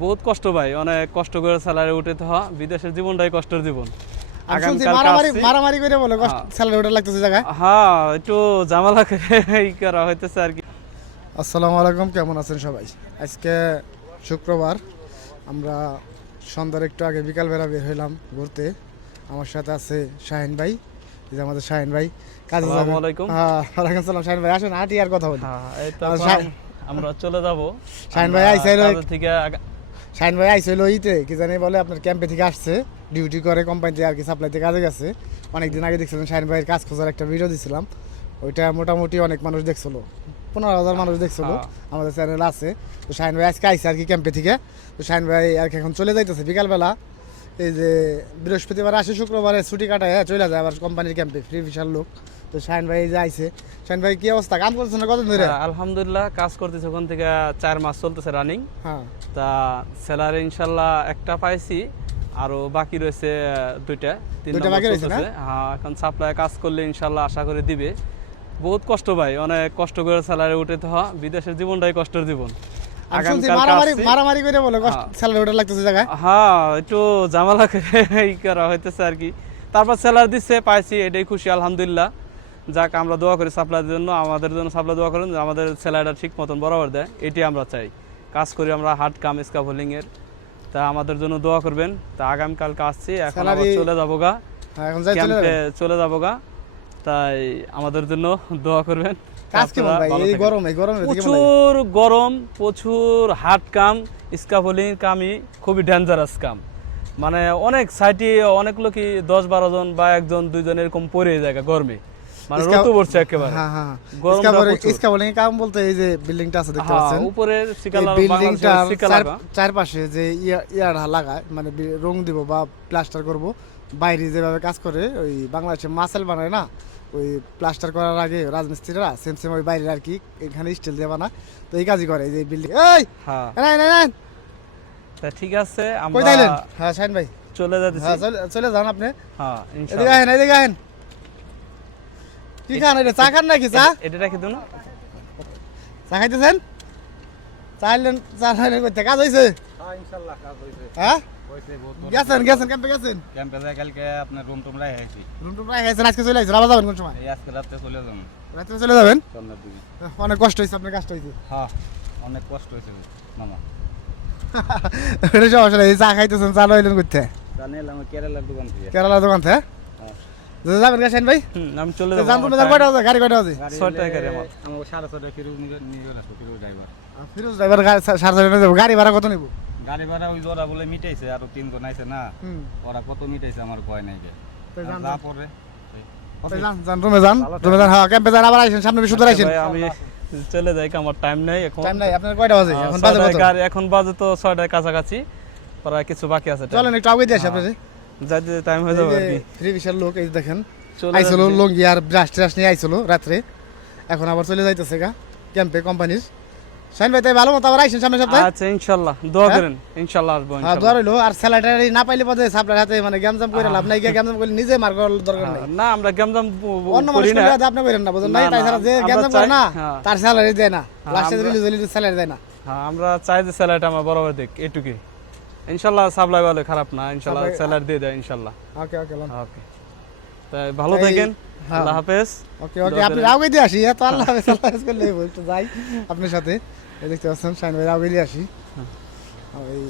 বহুত কষ্ট ভাই অনেক কষ্ট করে স্যালারি উঠাতে হয় বিদেশের জীবনটাই কষ্টের জীবন। মারামারি করে বলে হ্যাঁ। স্যালারি ওটা লাগতেছে জায়গায়? হ্যাঁ একটু জামালা করে এই করা হইতেছে আর কি। আসসালামু আলাইকুম কেমন আছেন সবাই? আজকে শুক্রবার আমরা সন্ধ্যার একটু আগে বিকালবেলা বের হইলাম ঘুরতে। আমার সাথে আছে শাহিন ভাই এই যে আমাদের শাহিন ভাই কাজে আসসালামু আলাইকুম। হ্যাঁ ওয়ালাইকুম সালাম শাহিন ভাই আসেন হাঁটি আর কথা বলি। হ্যাঁ আমরা চলে যাব। শাহিন ভাই থেকে শাহিন ভাই আইসে হলো ইতে কি জানি বলে আপনার ক্যাম্পে থেকে আসছে ডিউটি করে কোম্পানিতে আর কি সাপ্লাইতে কাজে গেছে। অনেকদিন আগে দেখছিলাম শাহিন ভাইয়ের কাজ খোঁজার একটা ভিডিও দিছিলাম। ওইটা মোটামুটি অনেক মানুষ দেখছিল পনেরো হাজার মানুষ দেখছিল হ্যাঁ। আমাদের চ্যানেল আছে। তো শাহিন ভাই আজকে আইসে আর কি ক্যাম্পে থেকে। তো শাহিন ভাই আর কি এখন চলে যাইতেছে বিকালবেলা। এই যে বৃহস্পতিবার আসে শুক্রবারে ছুটি কাটায় হ্যাঁ, চলে যায় আবার কোম্পানির ক্যাম্পে ফ্রি বিশাল লোক। তো শাহিন ভাই এই যে আইসে শাহিন ভাই কি অবস্থা? কাম করছেন না কতদিন ধরে? আলহামদুলিল্লাহ কাজ করতেছি। ওখান থেকে চার মাস চলতেছে রানিং হ্যাঁ। তা স্যালারি ইনশাল্লাহ একটা পাইছি আরও বাকি রয়েছে দুইটা। দুইটা বাকি রয়েছে হ্যাঁ এখন সাপ্লাই কাজ করলে ইনশাল্লাহ আশা করে দিবে। বহুত কষ্ট ভাই অনেক কষ্ট করে স্যালারি উঠাতে হয়। বিদেশের জীবনটাই কষ্টের জীবন। আমি শুনছি আগামীকাল মারামারি করে বলে কষ্ট হ্যাঁ। স্যালারি ওটা লাগতেছে জায়গায়। হ্যাঁ একটু জামালা করে এই করা হইতেছে আর কি। তারপর স্যালারি দিচ্ছে পাইছি এটাই খুশি আলহামদুলিল্লাহ। যাক আমরা দোয়া করি সাপ্লাইয়ের জন্য আমাদের জন্য সাপ্লাই দোয়া করেন আমাদের স্যালারিটা ঠিক মতন বরাবর দেয়। এটাই আমরা চাই। কাজ করি আমরা হার্ড কাম স্কাফোলিং এর তা আমাদের জন্য দোয়া করবেন। তা আগামীকালকে আসছি এখন চলে যাব গা হ্যাঁ, ক্যাম্পে চলে যাব। গা তাই আমাদের জন্য দোয়া করবেন? প্রচুর গরম প্রচুর হার্ড কাম স্কাফোলিং কামই খুবই ডেঞ্জারাস কাম। মানে অনেক সাইটে অনেক লোকই দশ বারো জন বা একজন দুইজন এরকম পড়ে যায় গরমে। মানে রতু পড়ছে একেবারে। হ্যাঁ হ্যাঁ প্রচুর। কাম বলতে এই যে বিল্ডিংটা আছে দেখতে হ্যাঁ, পাচ্ছেন? উপরের সিকালা বিল্ডিংটার সিকালা চারপাশে যে লাগায় মানে রং দিব বা প্লাস্টার করব বাইরে যেভাবে কাজ করে ওই বাংলাদেশে মাসেল বানায় না ওই প্লাস্টার করার আগে রাজমিস্ত্রিরা সেম সেম ওই বাইরে আর কি এখানে স্টিল দিয়ে বানা তো এই কাজই করে এই যে বিল্ডিং এই! হ্যাঁ। তা ঠিক আছে আমরা হ্যাঁ শাইন ভাই। চলে যাচ্ছি। হ্যাঁ চলে- চলে যান আপনি। হ্যাঁ এদিকে আহেন এদিকে আহেন। কি খান এটা? চা খান নাকি? চা? এটা রেখে দিন। চা খাইতেছেন? চাইলেন চা খাইলেন করতে কাজ হয়েছে হ্যাঁ বহুত গেছেন গেছেন ক্যাম্পে গেছেন? ক্যাম্পে যাই কালকে আপনার রুম টুম রাই হয়েছি রুম টুম গেছেন আজকে চলে আসছেন আবার যাবেন কোন সময়? এই আজকে রাত্রে চলে যাব। রাত্রে চলে যাবেন? অনেক কষ্ট হয়েছে আপনার কাজটা হয়েছে হ্যাঁ অনেক কষ্ট হয়েছে মামা। এটা সমস্যা নেই চা খাইতেছেন চা লইলেন করতে জানি এলাম কেরালার দোকান থেকে। কেরালা দোকান থেকে? হ্যাঁ। যাবেন গেছেন ভাই? আমি চলে যাব জান কয়টা বাজে? গাড়ি কয়টা গাড়ি আমার। আমার সাড়ে ছটায় ফিরোজ নিয়ে নিয়ে গেল ফিরোজ ড্রাইভার ফিরোজ ড্রাইভার গাড়ি সাড়ে ছয়টা যাব গাড়ি ভাড়া কত নেব? গাড়ি ভাড়া ওই ওরা বলে মিটাইছে আরও তিনজন আইছে না। ওরা কত মিটাইছে আমার ভয় নাই গে। তো যান, যা পরে তো যান যান রুমে যান রুমে যান। হ্যাঁ ক্যাম্পে যান আবার আইসেন সামনে বিশুদ্ধ আমি চলে যাই আমার টাইম নেই এখন। টাইম নাই আপনার কয়টা বাজে? এখন বাজে কত? গাড়ি এখন বাজে তো কাছাকাছি কিছু বাকি আছে। চলেন একটু আগে দিয়ে আসি আপনার যাইতে টাইম হয়ে যাবে আর কি। ফ্রি লোক এই দেখেন। লঙ্গি আর ব্রাশ ট্রাশ নিয়ে আইছিল রাত্রে। এখন আবার চলে যাইতেছে গা ক্যাম্পে কোম্পানির শাইন ভাই তাই ভালো মতো আবার আইসেন সামনে সপ্তাহে? আচ্ছা ইনশাল্লাহ। দোয়া হ্যাঁ? করেন আসব হ্যাঁ দোয়া রইল। আর স্যালারি না পাইলে পথে সাপ্লাই হাতে মানে গ্যামজাম করে লাভ নাই গিয়ে গ্যামজাম করে নিজে মার করার দরকার নাই। না আমরা গেমজাম অন্য মানুষ করি করলে আপনি করেন না নাই? তাই যে গ্যামজাম করে না হ্যাঁ। তার স্যালারি দেয় না। হ্যাঁ, লাস্টে আমরা- রিলিজ রিলিজ স্যালারি দেয় না। হ্যাঁ আমরা চাই যে স্যালারিটা আমার বরাবর দেখ এটুকুই। ইনশাল্লাহ সাপ্লাই ভালো খারাপ না ইনশাল্লাহ স্যালারি দিয়ে দেয় ইনশাল্লাহ ওকে ওকে ওকে তাই ভালো থাকেন হ্যাঁ। আল্লাহ হাফেজ ওকে ওকে আপনি। আগে দিয়ে আসি এত আল্লাহ হাফেজ আল্লাহ হাফেজ করলে বলতে যাই আপনার সাথে দেখতে পাচ্ছেন শাইন ভাই আগে দিয়ে আসি হ্যাঁ। এই